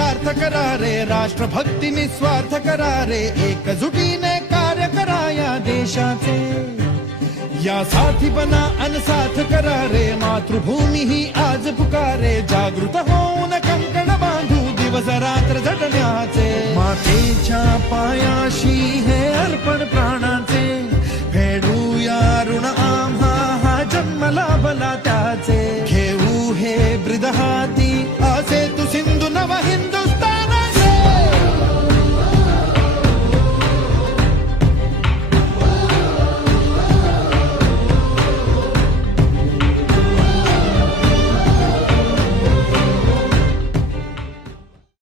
सार्थ करा रे, राष्ट्रभक्ती निस्वार्थ करा रे, एकजुटीने कार्य करा या देशाचे. यासाठी बना अनसाथ करा रे, मातृभूमी ही आज पुकारे. जागृत होऊन कंकण बांधू दिवस रात्र झटण्याचे. मातेच्या पायाशी हे अर्पण